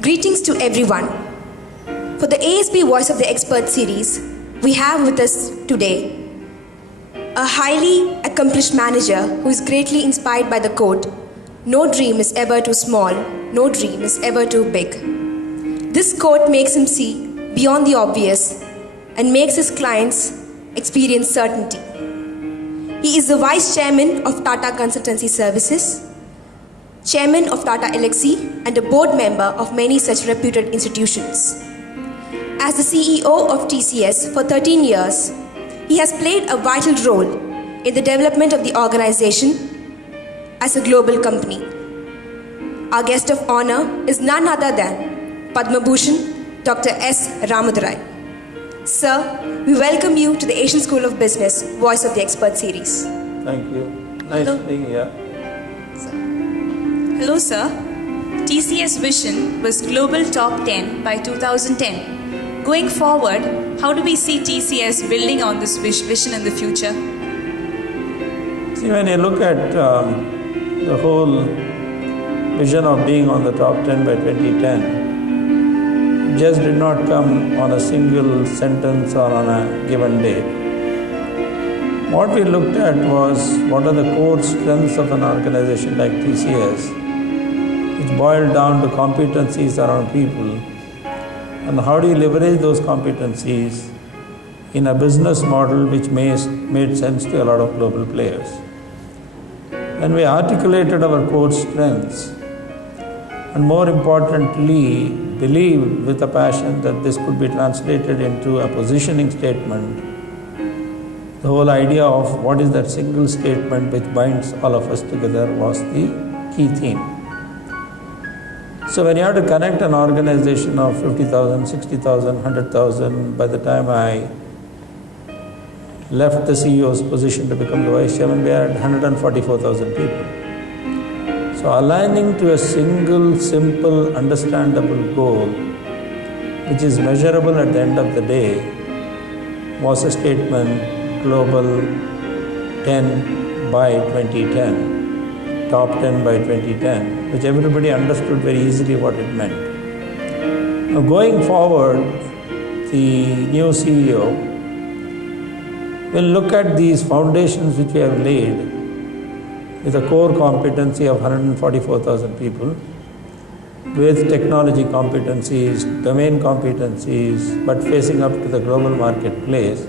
Greetings to everyone. For the ASP Voice of the Expert series, we have with us today a highly accomplished manager who is greatly inspired by the quote, "No dream is ever too small, no dream is ever too big." This quote makes him see beyond the obvious and makes his clients experience certainty. He is the Vice Chairman of Tata Consultancy Services, Chairman of Tata Elxsi, and a board member of many such reputed institutions. As the CEO of TCS for 13 years, he has played a vital role in the development of the organization as a global company. Our guest of honor is none other than Padma Bhushan Dr. Ramadorai. Sir, we welcome you to the Asian School of Business Voice of the Expert series. Thank you. Nice being here. Hello, sir. TCS vision was Global Top 10 by 2010. Going forward, how do we see TCS building on this vision in the future? See, when you look at the whole vision of being on the top 10 by 2010, it just did not come on a single sentence or on a given day. What we looked at was what are the core strengths of an organization like TCS, which boiled down to competencies around people, and how do you leverage those competencies in a business model which made sense to a lot of global players. When we articulated our core strengths, and more importantly, believed with a passion that this could be translated into a positioning statement, the whole idea of what is that single statement which binds all of us together was the key theme. So when you have to connect an organization of 50,000, 60,000, 100,000, by the time I left the CEO's position to become the vice chairman, we had 144,000 people. So aligning to a single, simple, understandable goal, which is measurable at the end of the day, was a statement, Global 10 by 2010. Top 10 by 2010, which everybody understood very easily what it meant. Now going forward, the new CEO will look at these foundations which we have laid with a core competency of 144,000 people, with technology competencies, domain competencies, but facing up to the global marketplace.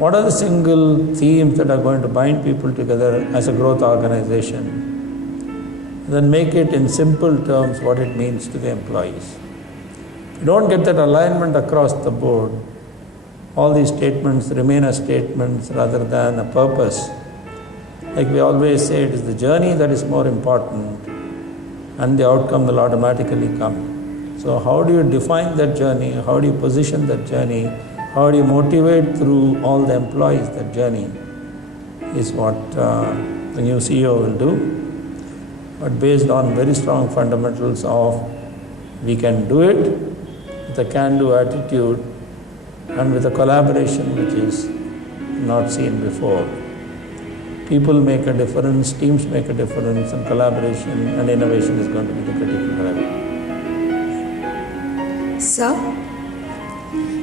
What are the single themes that are going to bind people together as a growth organization? Then make it in simple terms what it means to the employees. If you don't get that alignment across the board, all these statements remain as statements rather than a purpose. Like we always say, it is the journey that is more important, and the outcome will automatically come. So how do you define that journey? How do you position that journey? How do you motivate through all the employees that journey is what the new CEO will do, but based on very strong fundamentals of we can do it with a can-do attitude and with a collaboration which is not seen before. People make a difference, teams make a difference, and collaboration and innovation is going to be the critical driver. Sir,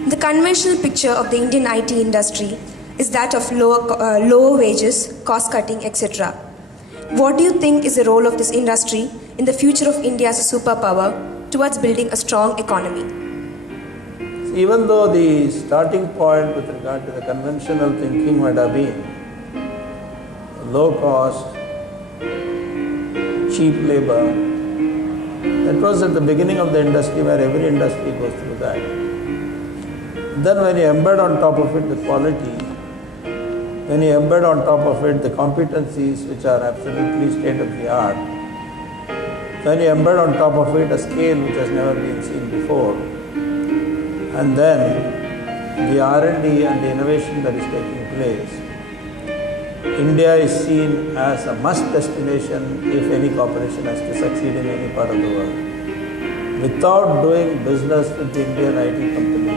the conventional picture of the Indian IT industry is that of lower wages, cost cutting, etc. What do you think is the role of this industry in the future of India as a superpower towards building a strong economy? Even though the starting point with regard to the conventional thinking might have been low cost, cheap labor, that was at the beginning of the industry where every industry goes through that. Then when you embed on top of it the quality, when you embed on top of it the competencies which are absolutely state of the art, when you embed on top of it a scale which has never been seen before, and then the R&D and the innovation that is taking place, India is seen as a must destination if any corporation has to succeed in any part of the world. Without doing business with the Indian IT companies,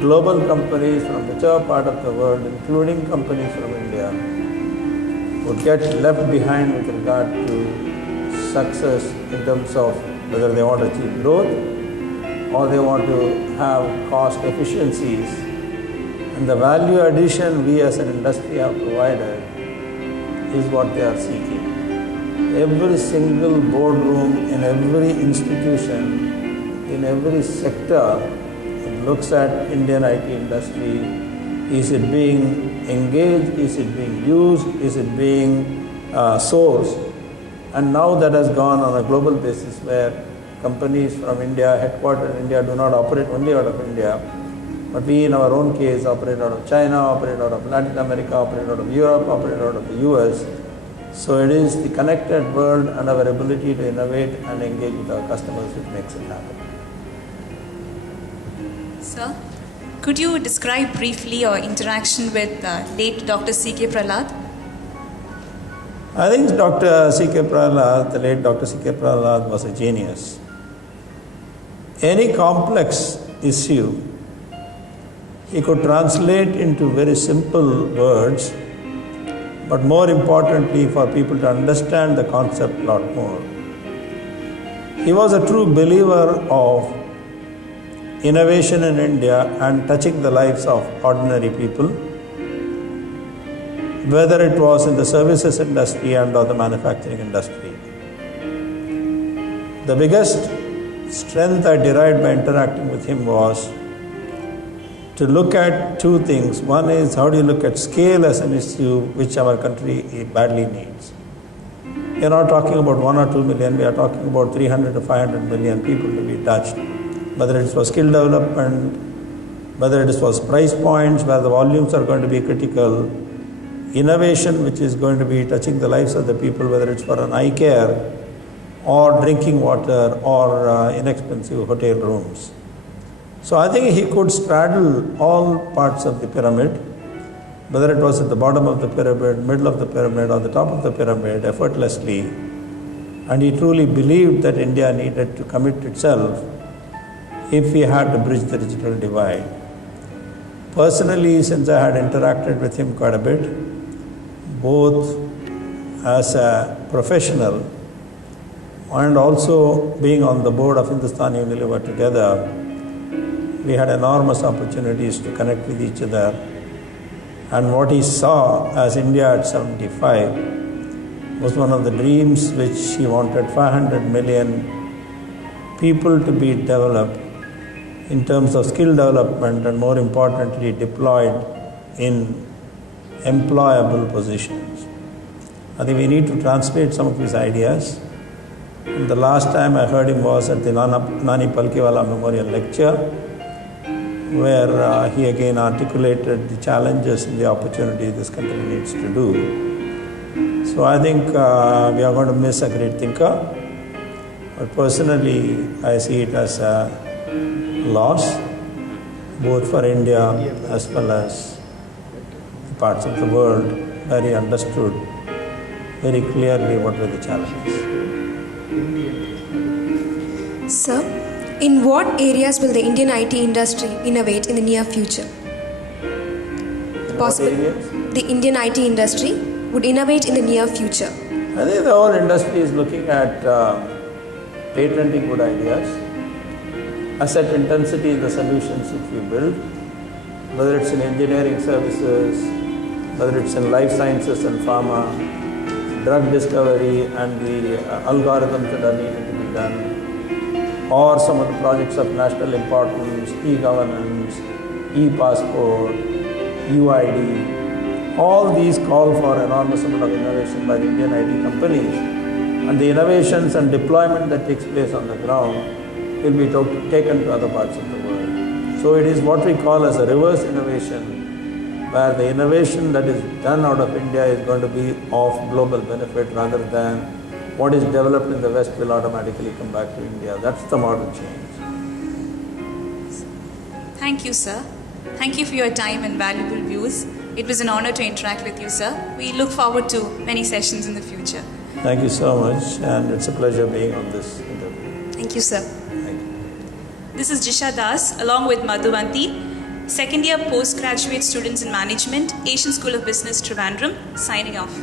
global companies from whichever part of the world, including companies from India, would get left behind with regard to success in terms of whether they want to achieve growth or they want to have cost efficiencies. And the value addition we as an industry have provided is what they are seeking. Every single boardroom in every institution, in every sector, it looks at Indian IT industry. Is it being engaged? Is it being used? Is it being sourced? And now that has gone on a global basis where companies from India, headquartered in India, do not operate only out of India, but we in our own case operate out of China, operate out of Latin America, operate out of Europe, operate out of the US. So it is the connected world and our ability to innovate and engage with our customers which makes it happen. Sir, could you describe briefly your interaction with late Dr. C.K. Prahalad? I think Dr. C.K. Prahalad, the late Dr. C.K. Prahalad was a genius. Any complex issue, he could translate into very simple words, but more importantly for people to understand the concept a lot more. He was a true believer of innovation in India and touching the lives of ordinary people, whether it was in the services industry and or the manufacturing industry. The biggest strength I derived by interacting with him was to look at two things. One is, how do you look at scale as an issue which our country badly needs? We are not talking about 1 or 2 million, we are talking about 300 to 500 million people to be touched. Whether it is for skill development, whether it is for price points where the volumes are going to be critical, innovation which is going to be touching the lives of the people, whether it's for an eye care or drinking water or inexpensive hotel rooms. So I think he could straddle all parts of the pyramid, whether it was at the bottom of the pyramid, middle of the pyramid or the top of the pyramid, effortlessly. And he truly believed that India needed to commit itself if we had to bridge the digital divide. Personally, since I had interacted with him quite a bit, both as a professional and also being on the board of Hindustan Unilever together, we had enormous opportunities to connect with each other. And what he saw as India at 75 was one of the dreams which he wanted 500 million people to be developed in terms of skill development and more importantly deployed in employable positions. I think we need to translate some of his ideas. And the last time I heard him was at the Nani Palkiwala Memorial Lecture, where he again articulated the challenges and the opportunities this country needs to do. So I think we are going to miss a great thinker. But personally, I see it as a loss, both for India as well as parts of the world where he understood very clearly what were the challenges. Sir, in what areas will the Indian IT industry innovate in the near future? The Indian IT industry would innovate in the near future. I think the whole industry is looking at patenting good ideas, asset intensity in the solutions which we build, whether it's in engineering services, whether it's in life sciences and pharma, drug discovery and the algorithms that are needed to be done, or some of the projects of national importance, e-governance, e-passport, UID. All these call for enormous amount of innovation by the Indian IT companies, and the innovations and deployment that takes place on the ground will be taken to other parts of the world. So it is what we call as a reverse innovation, where the innovation that is done out of India is going to be of global benefit rather than what is developed in the West will automatically come back to India. That's the model change. Thank you, sir. Thank you for your time and valuable views. It was an honor to interact with you, sir. We look forward to many sessions in the future. Thank you so much, and it's a pleasure being on this interview. Thank you, sir. Thank you. This is Jisha Das, along with Madhuvanti, second year postgraduate students in management, Asian School of Business, Trivandrum, signing off.